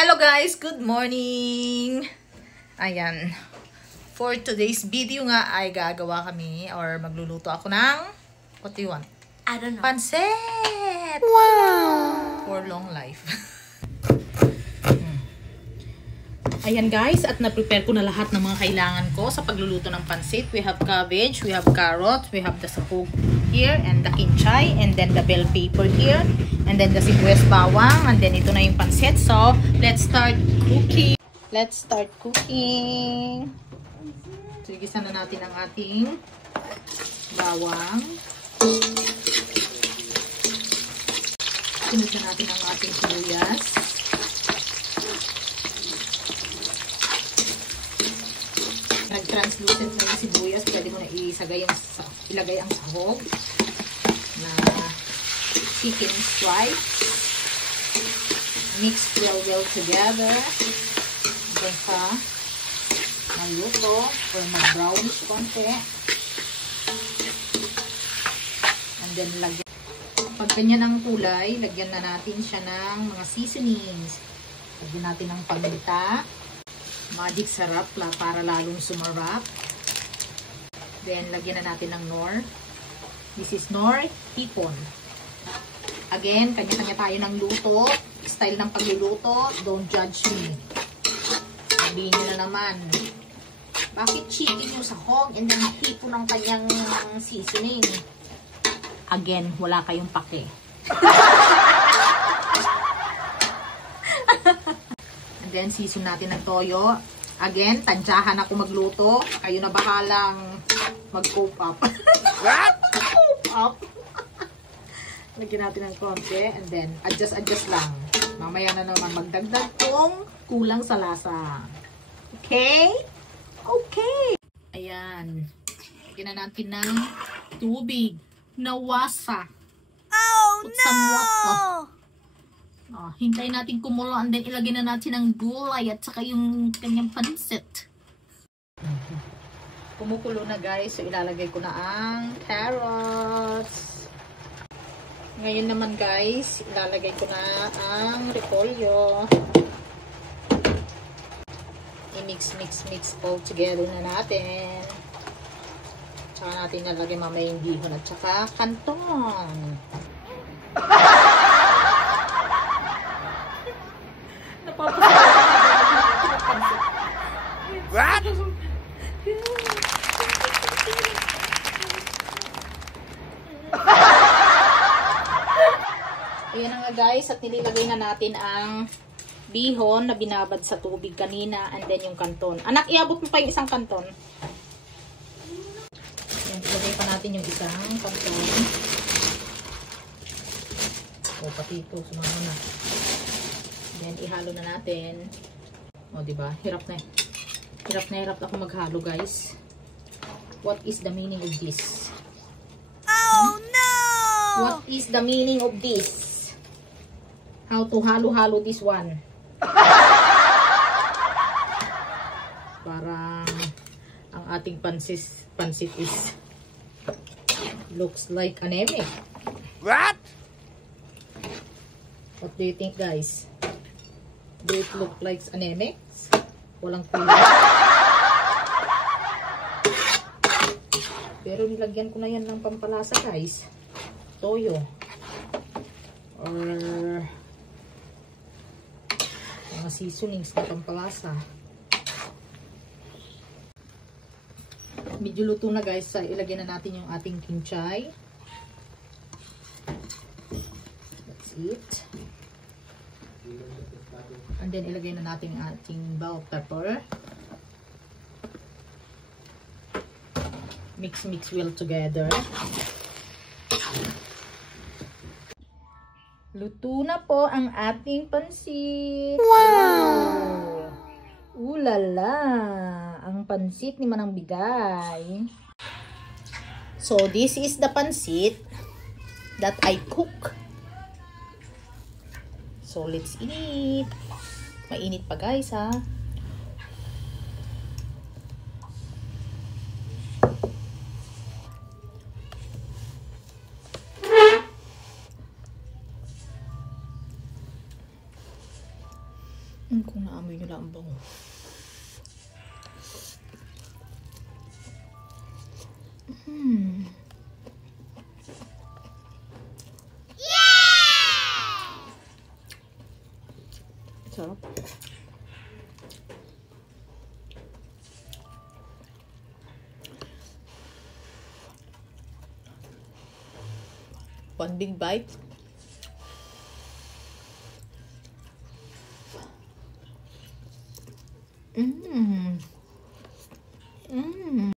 Hello guys! Good morning! Ayan. For today's video nga ay gagawa kami or magluluto ako ng what do you want? I don't know. Pancit! Wow! For long life. Ayan guys, at na-prepare ko na lahat ng mga kailangan ko sa pagluluto ng pancit. We have cabbage, we have carrots, we have the sapog here, and the kinchay, and then the bell pepper here, and then the sibuyas bawang, and then ito na yung pancit. So, let's start cooking. Let's start cooking. So, igisa na natin ang ating bawang. Sinod na natin ang ating sibuyas. Nag-translucent na yung sibuyas, pwede mo na ilagay ang sahog na chicken stripes. Mix well together. Then ka maluto or mag-brownish konti. And then lagyan. Pag ganyan ang kulay, lagyan na natin siya ng mga seasonings. Lagyan natin ng paminta. Magic sarap para lalong sumarap. Then, lagyan na natin ng Knorr. This is Knorr hipon. Again, kanya-kanya tayo ng luto. Style ng pagluluto. Don't judge me. Sabihin nyo na naman, bakit chicken yung sahog and then hipon ang kanyang seasoning? Again, wala kayong pake. And then, season natin ng toyo. Again, tansyahan ako magluto. Kayo na bahalang mag-cope up. What? Cope up? Lagyan natin ng konti. And then, adjust lang. Mamaya na naman magdagdag kung kulang sa lasa. Okay? Okay. Ayan. Lagyan na natin ng tubig. Nawasa. Oh, Put no! some water. Hintayin natin kumulo and then ilagay na natin ang gulay at saka yung kanyang pancit. Kumukulo na guys, so ilalagay ko na ang carrots. Ngayon naman guys, ilalagay ko na ang repolyo. I-mix all together na natin. Saka natin ilalagay mamaya yung bihon at saka kanton. What? Ayan na nga guys, at nililagay na natin ang bihon na binabad sa tubig kanina and then yung kanton. Anak, iabot mo pa yung isang kanton. Ayan, ilagay pa natin yung isang kanton. O, pati ito, sumama na. Then, ihalo na natin. O, diba? Hirap na. Hirap ako maghalo, guys. What is the meaning of this? Oh, no! What is the meaning of this? How to halo-halo this one? Parang ang ating pansit is looks like anemic. What? What do you think, guys? Do it look like anemic? Walang kulay. Pero nilagyan ko na yan ng pampalasa, guys. Toyo. Or mga seasonings na pampalasa. Medyo luto na, guys. Ilagyan na natin yung ating kinchay. That's it. And then, ilagay na natin ang ating bell pepper. Mix well together. Luto na po ang ating pansit. Wow! Ulala! Ang pansit ni Manang Bigay. So, this is the pansit that I cook. So, let's eat. Mainit pa guys, ha? Kung naamoy nyo lang ang bango. Sarap. One big bite.